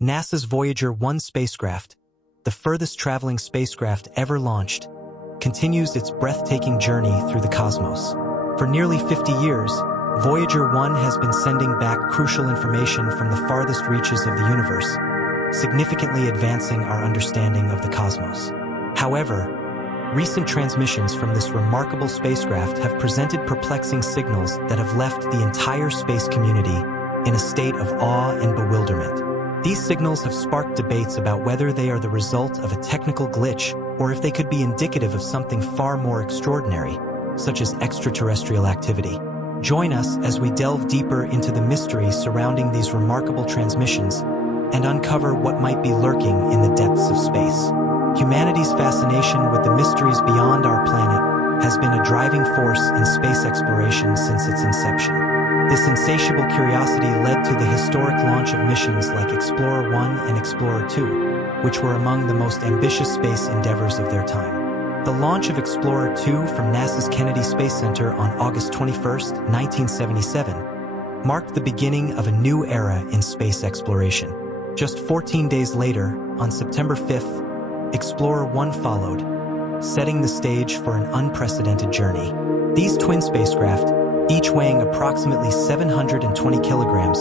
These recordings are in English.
NASA's Voyager 1 spacecraft, the furthest traveling spacecraft ever launched, continues its breathtaking journey through the cosmos. For nearly 50 years, Voyager 1 has been sending back crucial information from the farthest reaches of the universe, significantly advancing our understanding of the cosmos. However, recent transmissions from this remarkable spacecraft have presented perplexing signals that have left the entire space community in a state of awe and bewilderment. These signals have sparked debates about whether they are the result of a technical glitch or if they could be indicative of something far more extraordinary, such as extraterrestrial activity. Join us as we delve deeper into the mystery surrounding these remarkable transmissions and uncover what might be lurking in the depths of space. Humanity's fascination with the mysteries beyond our planet has been a driving force in space exploration since its inception. This insatiable curiosity led to the historic launch of missions like Explorer 1 and Explorer 2, which were among the most ambitious space endeavors of their time. The launch of Explorer 2 from NASA's Kennedy Space Center on August 21, 1977, marked the beginning of a new era in space exploration. Just 14 days later, on September 5th, Explorer 1 followed, setting the stage for an unprecedented journey. These twin spacecraft, each weighing approximately 720 kilograms,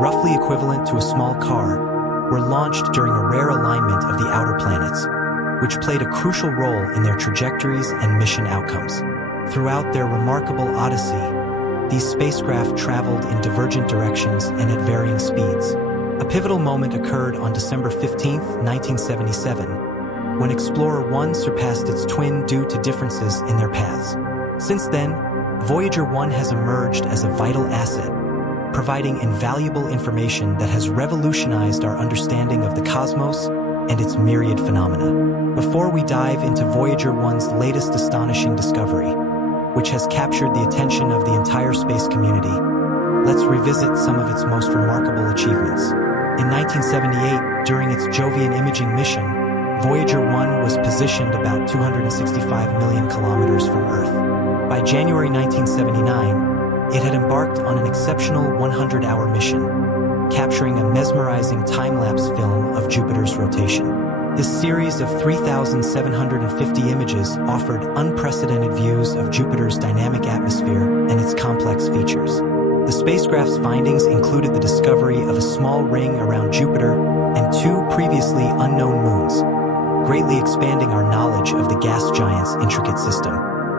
roughly equivalent to a small car, were launched during a rare alignment of the outer planets, which played a crucial role in their trajectories and mission outcomes. Throughout their remarkable odyssey, these spacecraft traveled in divergent directions and at varying speeds. A pivotal moment occurred on December 15, 1977, when Explorer 1 surpassed its twin due to differences in their paths. Since then, Voyager 1 has emerged as a vital asset, providing invaluable information that has revolutionized our understanding of the cosmos and its myriad phenomena. Before we dive into Voyager 1's latest astonishing discovery, which has captured the attention of the entire space community, let's revisit some of its most remarkable achievements. In 1978, during its Jovian imaging mission, Voyager 1 was positioned about 265 million kilometers from Earth. By January 1979, it had embarked on an exceptional 100-hour mission, capturing a mesmerizing time-lapse film of Jupiter's rotation. This series of 3,750 images offered unprecedented views of Jupiter's dynamic atmosphere and its complex features. The spacecraft's findings included the discovery of a small ring around Jupiter and two previously unknown moons, greatly expanding our knowledge of the gas giant's intricate system.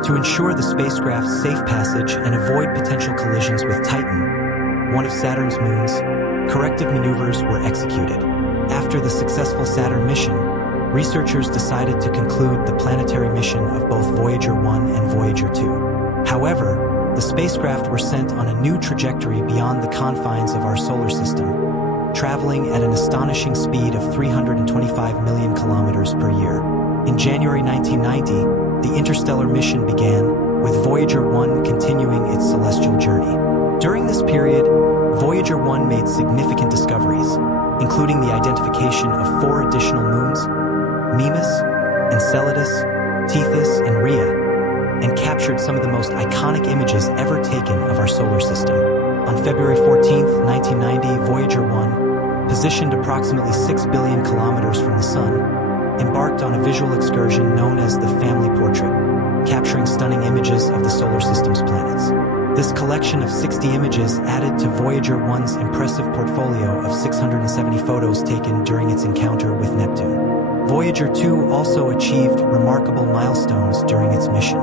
To ensure the spacecraft's safe passage and avoid potential collisions with Titan, one of Saturn's moons, corrective maneuvers were executed. After the successful Saturn mission, researchers decided to conclude the planetary mission of both Voyager 1 and Voyager 2. However, the spacecraft were sent on a new trajectory beyond the confines of our solar system, traveling at an astonishing speed of 325 million kilometers per year. In January 1990, the interstellar mission began, with Voyager 1 continuing its celestial journey. During this period, Voyager 1 made significant discoveries, including the identification of 4 additional moons, Mimas, Enceladus, Tethys, and Rhea, and captured some of the most iconic images ever taken of our solar system. On February 14, 1990, Voyager 1, positioned approximately 6 billion kilometers from the Sun, embarked on a visual excursion known as the Family Portrait, capturing stunning images of the solar system's planets. This collection of 60 images added to Voyager 1's impressive portfolio of 670 photos taken during its encounter with Neptune. Voyager 2 also achieved remarkable milestones during its mission.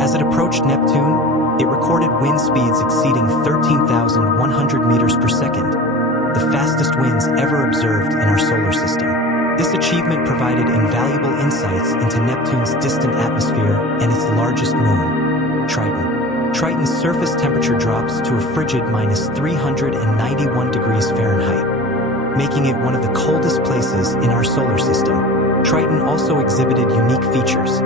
As it approached Neptune, it recorded wind speeds exceeding 13,100 meters per second, the fastest winds ever observed in our solar system. This achievement provided invaluable insights into Neptune's distant atmosphere and its largest moon, Triton. Triton's surface temperature drops to a frigid minus 391 degrees Fahrenheit, making it one of the coldest places in our solar system. Triton also exhibited unique features,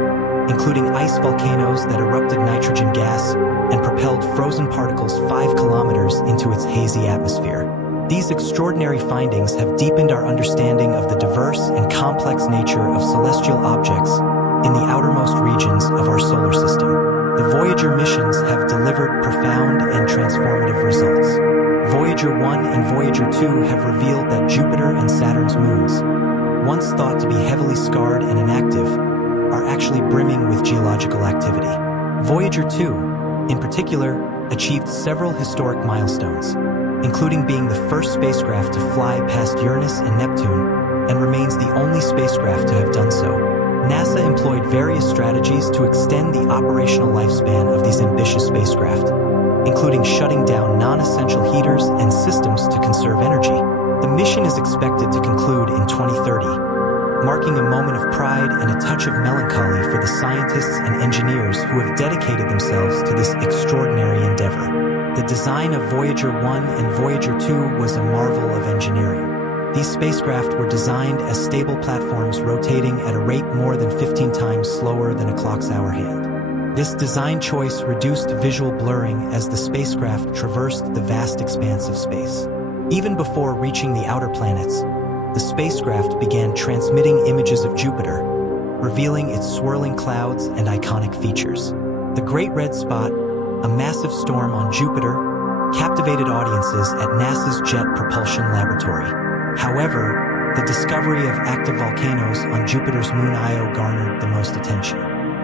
including ice volcanoes that erupted nitrogen gas and propelled frozen particles 5 kilometers into its hazy atmosphere. These extraordinary findings have deepened our understanding of the diverse and complex nature of celestial objects in the outermost regions of our solar system. The Voyager missions have delivered profound and transformative results. Voyager 1 and Voyager 2 have revealed that Jupiter and Saturn's moons, once thought to be heavily scarred and inactive, are actually brimming with geological activity. Voyager 2, in particular, achieved several historic milestones, including being the first spacecraft to fly past Uranus and Neptune, and remains the only spacecraft to have done so. NASA employed various strategies to extend the operational lifespan of these ambitious spacecraft, including shutting down non-essential heaters and systems to conserve energy. The mission is expected to conclude in 2030, marking a moment of pride and a touch of melancholy for the scientists and engineers who have dedicated themselves to this extraordinary endeavor. The design of Voyager 1 and Voyager 2 was a marvel of engineering. These spacecraft were designed as stable platforms rotating at a rate more than 15 times slower than a clock's hour hand. This design choice reduced visual blurring as the spacecraft traversed the vast expanse of space. Even before reaching the outer planets, the spacecraft began transmitting images of Jupiter, revealing its swirling clouds and iconic features. The Great Red Spot, a massive storm on Jupiter, captivated audiences at NASA's Jet Propulsion Laboratory. However, the discovery of active volcanoes on Jupiter's moon Io garnered the most attention.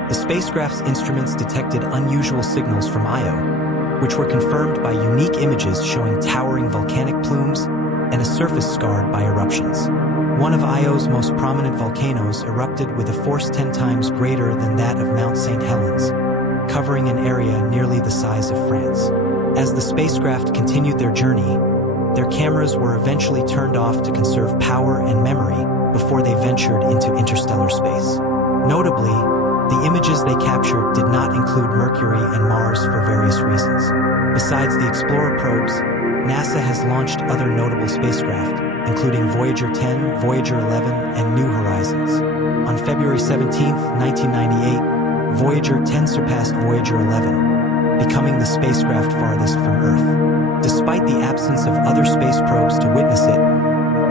The spacecraft's instruments detected unusual signals from Io, which were confirmed by unique images showing towering volcanic plumes and a surface scarred by eruptions. One of Io's most prominent volcanoes erupted with a force 10 times greater than that of Mount St. Helens, covering an area nearly the size of France. As the spacecraft continued their journey, their cameras were eventually turned off to conserve power and memory before they ventured into interstellar space. Notably, the images they captured did not include Mercury and Mars for various reasons. Besides the Explorer probes, NASA has launched other notable spacecraft, including Voyager 10, Voyager 11, and New Horizons. On February 17, 1998, Voyager 10 surpassed Voyager 11, becoming the spacecraft farthest from Earth. Despite the absence of other space probes to witness it,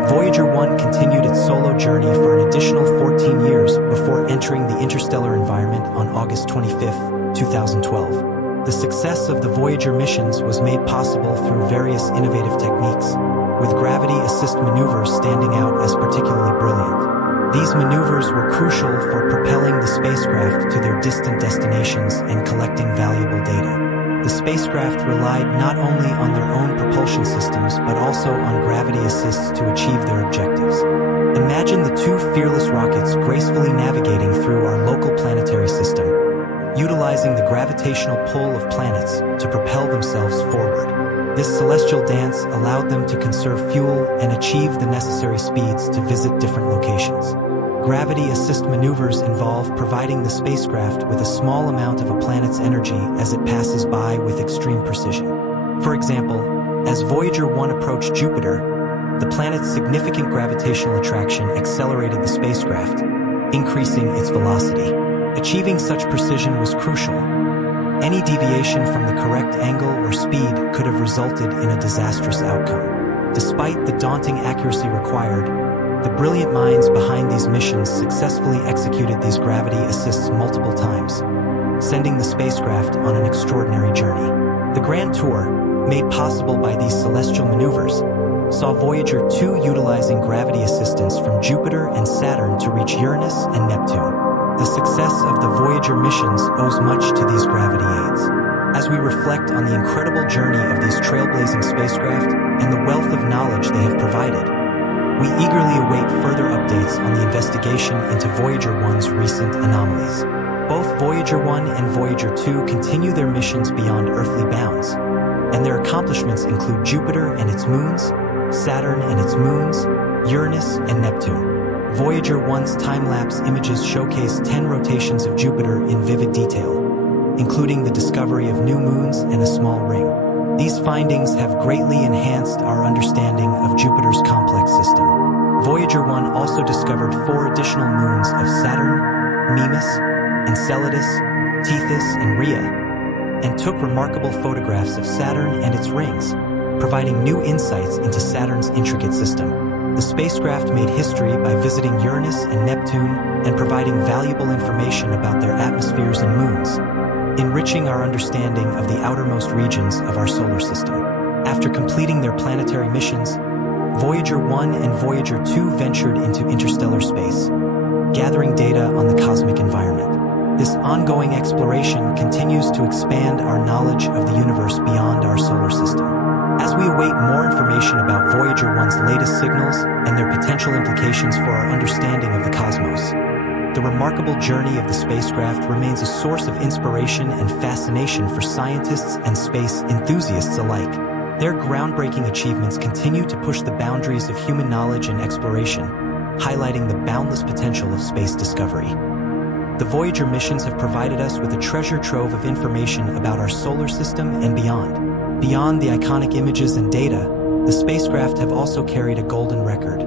Voyager 1 continued its solo journey for an additional 14 years before entering the interstellar environment on August 25, 2012. The success of the Voyager missions was made possible through various innovative techniques, with gravity assist maneuvers standing out as particularly brilliant. These maneuvers were crucial for propelling the spacecraft to their distant destinations and collecting valuable data. The spacecraft relied not only on their own propulsion systems but also on gravity assists to achieve their objectives. Imagine the two fearless rockets gracefully navigating through our local planetary system, utilizing the gravitational pull of planets to propel themselves forward. This celestial dance allowed them to conserve fuel and achieve the necessary speeds to visit different locations. Gravity assist maneuvers involve providing the spacecraft with a small amount of a planet's energy as it passes by with extreme precision. For example, as Voyager 1 approached Jupiter, the planet's significant gravitational attraction accelerated the spacecraft, increasing its velocity. Achieving such precision was crucial. Any deviation from the correct angle or speed could have resulted in a disastrous outcome. Despite the daunting accuracy required, the brilliant minds behind these missions successfully executed these gravity assists multiple times, sending the spacecraft on an extraordinary journey. The Grand Tour, made possible by these celestial maneuvers, saw Voyager 2 utilizing gravity assistance from Jupiter and Saturn to reach Uranus and Neptune. The success of the Voyager missions owes much to these gravity aids. As we reflect on the incredible journey of these trailblazing spacecraft and the wealth of knowledge they have provided, we eagerly await further updates on the investigation into Voyager 1's recent anomalies. Both Voyager 1 and Voyager 2 continue their missions beyond earthly bounds, and their accomplishments include Jupiter and its moons, Saturn and its moons, Uranus and Neptune. Voyager 1's time-lapse images showcase 10 rotations of Jupiter in vivid detail, including the discovery of new moons and a small ring. These findings have greatly enhanced our understanding of Jupiter's complex system. Voyager 1 also discovered 4 additional moons of Saturn, Mimas, Enceladus, Tethys, and Rhea, and took remarkable photographs of Saturn and its rings, providing new insights into Saturn's intricate system. The spacecraft made history by visiting Uranus and Neptune and providing valuable information about their atmospheres and moons, enriching our understanding of the outermost regions of our solar system. After completing their planetary missions, Voyager 1 and Voyager 2 ventured into interstellar space, gathering data on the cosmic environment. This ongoing exploration continues to expand our knowledge of the universe beyond our solar system. As we await more information about Voyager 1's latest signals and their potential implications for our understanding of the cosmos, the remarkable journey of the spacecraft remains a source of inspiration and fascination for scientists and space enthusiasts alike. Their groundbreaking achievements continue to push the boundaries of human knowledge and exploration, highlighting the boundless potential of space discovery. The Voyager missions have provided us with a treasure trove of information about our solar system and beyond. Beyond the iconic images and data, the spacecraft have also carried a golden record,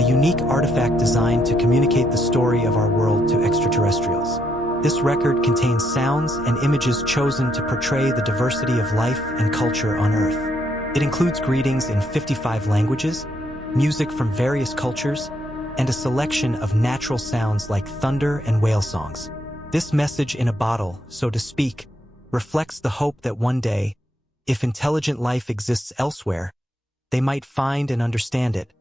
a unique artifact designed to communicate the story of our world to extraterrestrials. This record contains sounds and images chosen to portray the diversity of life and culture on Earth. It includes greetings in 55 languages, music from various cultures, and a selection of natural sounds like thunder and whale songs. This message in a bottle, so to speak, reflects the hope that one day, if intelligent life exists elsewhere, they might find and understand it,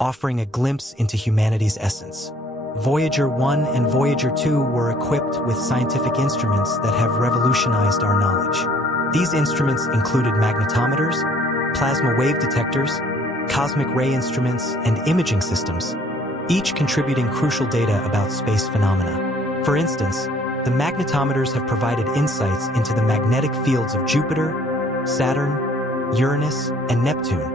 offering a glimpse into humanity's essence. Voyager 1 and Voyager 2 were equipped with scientific instruments that have revolutionized our knowledge. These instruments included magnetometers, plasma wave detectors, cosmic ray instruments, and imaging systems, each contributing crucial data about space phenomena. For instance, the magnetometers have provided insights into the magnetic fields of Jupiter, Saturn, Uranus, and Neptune,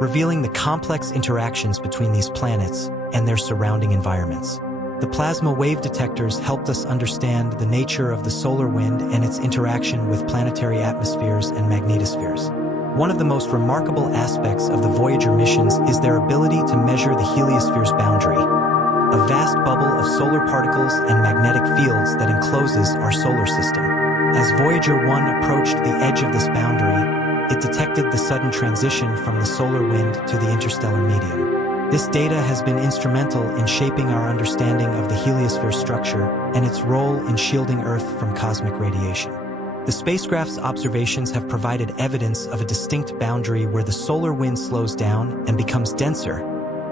revealing the complex interactions between these planets and their surrounding environments. The plasma wave detectors helped us understand the nature of the solar wind and its interaction with planetary atmospheres and magnetospheres. One of the most remarkable aspects of the Voyager missions is their ability to measure the heliosphere's boundary, a vast bubble of solar particles and magnetic fields that encloses our solar system. As Voyager 1 approached the edge of this boundary, it detected the sudden transition from the solar wind to the interstellar medium. This data has been instrumental in shaping our understanding of the heliosphere's structure and its role in shielding Earth from cosmic radiation. The spacecraft's observations have provided evidence of a distinct boundary where the solar wind slows down and becomes denser,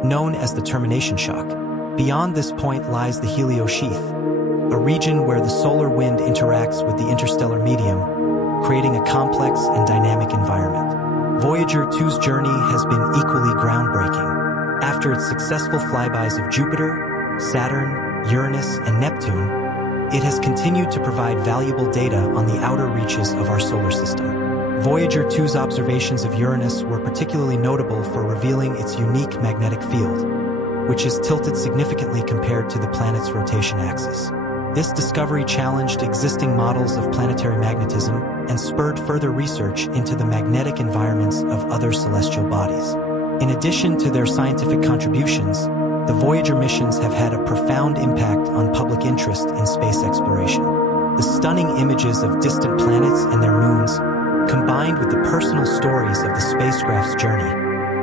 known as the termination shock. Beyond this point lies the heliosheath, a region where the solar wind interacts with the interstellar medium, creating a complex and dynamic environment. Voyager 2's journey has been equally groundbreaking. After its successful flybys of Jupiter, Saturn, Uranus, and Neptune, it has continued to provide valuable data on the outer reaches of our solar system. Voyager 2's observations of Uranus were particularly notable for revealing its unique magnetic field, which is tilted significantly compared to the planet's rotation axis. This discovery challenged existing models of planetary magnetism and spurred further research into the magnetic environments of other celestial bodies. In addition to their scientific contributions, the Voyager missions have had a profound impact on public interest in space exploration. The stunning images of distant planets and their moons, combined with the personal stories of the spacecraft's journey,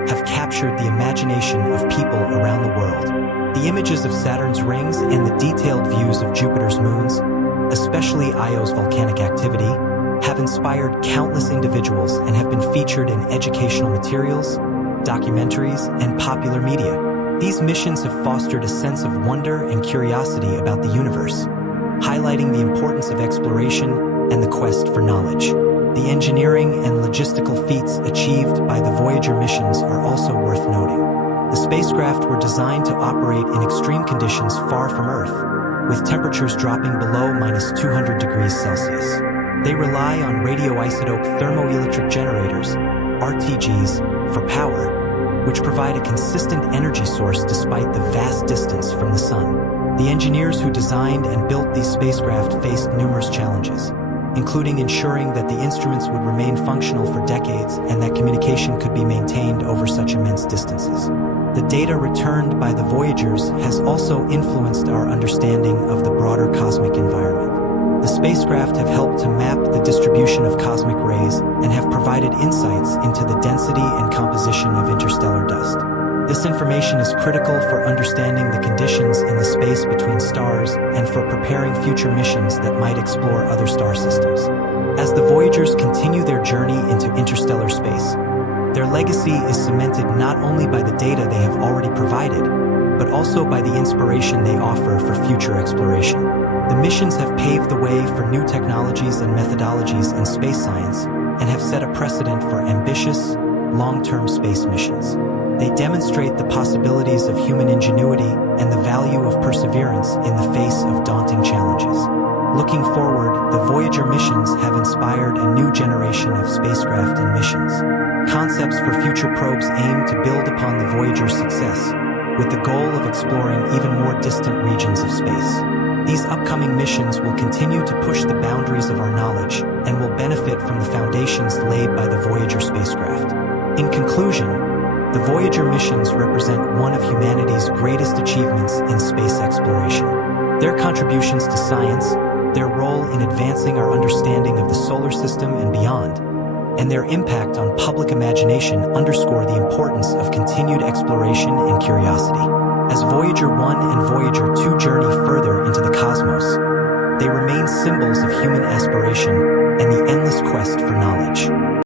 have captured the imagination of people around the world. The images of Saturn's rings and the detailed views of Jupiter's moons, especially Io's volcanic activity, have inspired countless individuals and have been featured in educational materials, documentaries, and popular media. These missions have fostered a sense of wonder and curiosity about the universe, highlighting the importance of exploration and the quest for knowledge. The engineering and logistical feats achieved by the Voyager missions are also worth noting. The spacecraft were designed to operate in extreme conditions far from Earth, with temperatures dropping below -200 degrees Celsius. They rely on radioisotope thermoelectric generators, RTGs, for power, which provide a consistent energy source despite the vast distance from the sun. The engineers who designed and built these spacecraft faced numerous challenges, including ensuring that the instruments would remain functional for decades and that communication could be maintained over such immense distances. The data returned by the Voyagers has also influenced our understanding of the broader cosmic environment. The spacecraft have helped to map the distribution of cosmic rays and have provided insights into the density and composition of interstellar dust. This information is critical for understanding the conditions in the space between stars and for preparing future missions that might explore other star systems. As the Voyagers continue their journey into interstellar space, Their legacy is cemented not only by the data they have already provided, but also by the inspiration they offer for future exploration. The missions have paved the way for new technologies and methodologies in space science and have set a precedent for ambitious, long-term space missions. They demonstrate the possibilities of human ingenuity and the value of perseverance in the face of daunting challenges. Looking forward, the Voyager missions have inspired a new generation of spacecraft and missions. Concepts for future probes aim to build upon the Voyager's success, with the goal of exploring even more distant regions of space. These upcoming missions will continue to push the boundaries of our knowledge and will benefit from the foundations laid by the Voyager spacecraft. In conclusion, the Voyager missions represent one of humanity's greatest achievements in space exploration. Their contributions to science, their role in advancing our understanding of the solar system and beyond, and their impact on public imagination underscore the importance of continued exploration and curiosity. As Voyager 1 and Voyager 2 journey further into the cosmos, they remain symbols of human aspiration and the endless quest for knowledge.